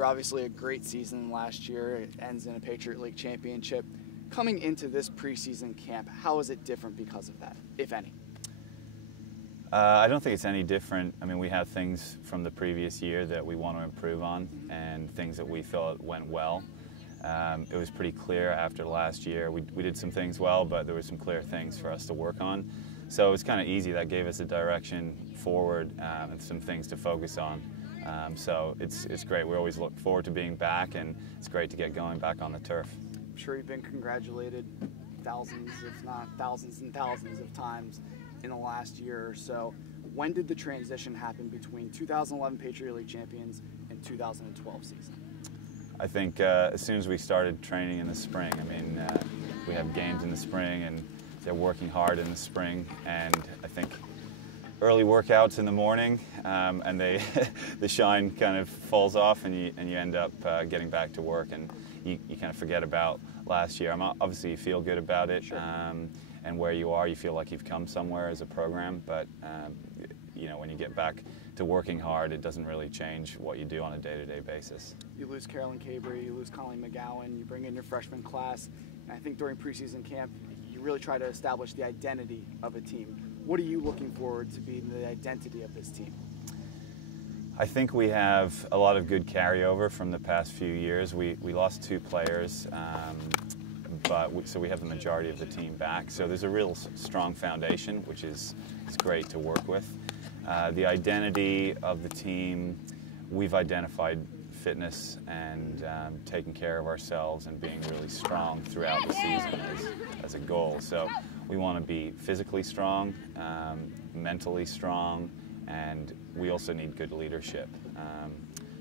through obviously a great season last year. It ends in a Patriot League Championship. Coming into this preseason camp, how is it different because of that, if any? I don't think it's any different. I mean, we have things from the previous year that we want to improve on and things that we felt went well. It was pretty clear after last year. We did some things well, but there were some clear things for us to work on. So it was kind of easy. That gave us a direction forward and some things to focus on. So it's great. We always look forward to being back, and it's great to get going back on the turf. I'm sure you've been congratulated thousands, if not thousands and thousands of times in the last year or so. When did the transition happen between 2011 Patriot League champions and 2012 season? I think as soon as we started training in the spring, I mean, we have games in the spring and they're working hard in the spring, and I think early workouts in the morning and the shine kind of falls off and you end up getting back to work, and you kind of forget about last year. Obviously you feel good about it. Sure. And where you are, you feel like you've come somewhere as a program, but you know, when you get back to working hard, it doesn't really change what you do on a day-to-day basis. You lose Carolyn Cabry, you lose Colleen McGowan, you bring in your freshman class, and I think during preseason camp, you really try to establish the identity of a team. What are you looking forward to being the identity of this team? I think we have a lot of good carryover from the past few years. We lost 2 players, so we have the majority of the team back. So there's a real strong foundation, which is great to work with. The identity of the team, we've identified fitness and taking care of ourselves and being really strong throughout the season as a goal. So we want to be physically strong, mentally strong, and we also need good leadership.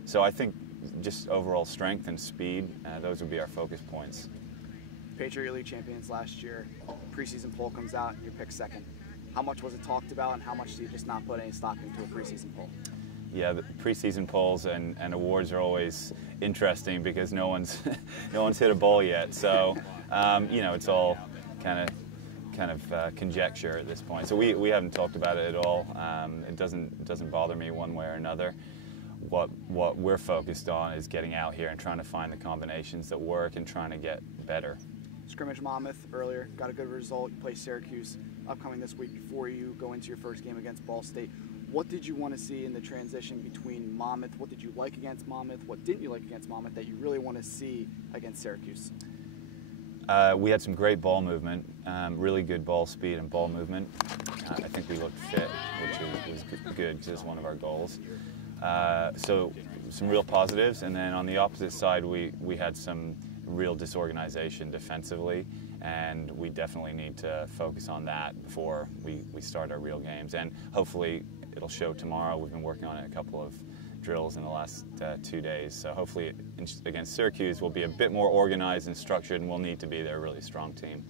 So I think just overall strength and speed, those would be our focus points. Patriot League champions last year, preseason poll comes out, you're picked second. How much was it talked about, and how much do you just not put any stock into a preseason poll? Yeah, the preseason polls and awards are always interesting because no one's hit a ball yet. So you know, it's all kind of conjecture at this point. So we haven't talked about it at all. It doesn't bother me one way or another. What we're focused on is getting out here and trying to find the combinations that work and trying to get better. Scrimmage Monmouth earlier, got a good result. You play Syracuse upcoming this week before you go into your first game against Ball State. What did you want to see in the transition between Monmouth? What did you like against Monmouth? What didn't you like against Monmouth that you really want to see against Syracuse? We had some great ball movement, really good ball speed and ball movement. I think we looked fit, which was good because it's one of our goals. So some real positives, and then on the opposite side we had some real disorganization defensively, and we definitely need to focus on that before we start our real games, and hopefully it'll show tomorrow. We've been working on it a couple of drills in the last 2 days, so hopefully against Syracuse we'll be a bit more organized and structured, and we'll need to be their really strong team.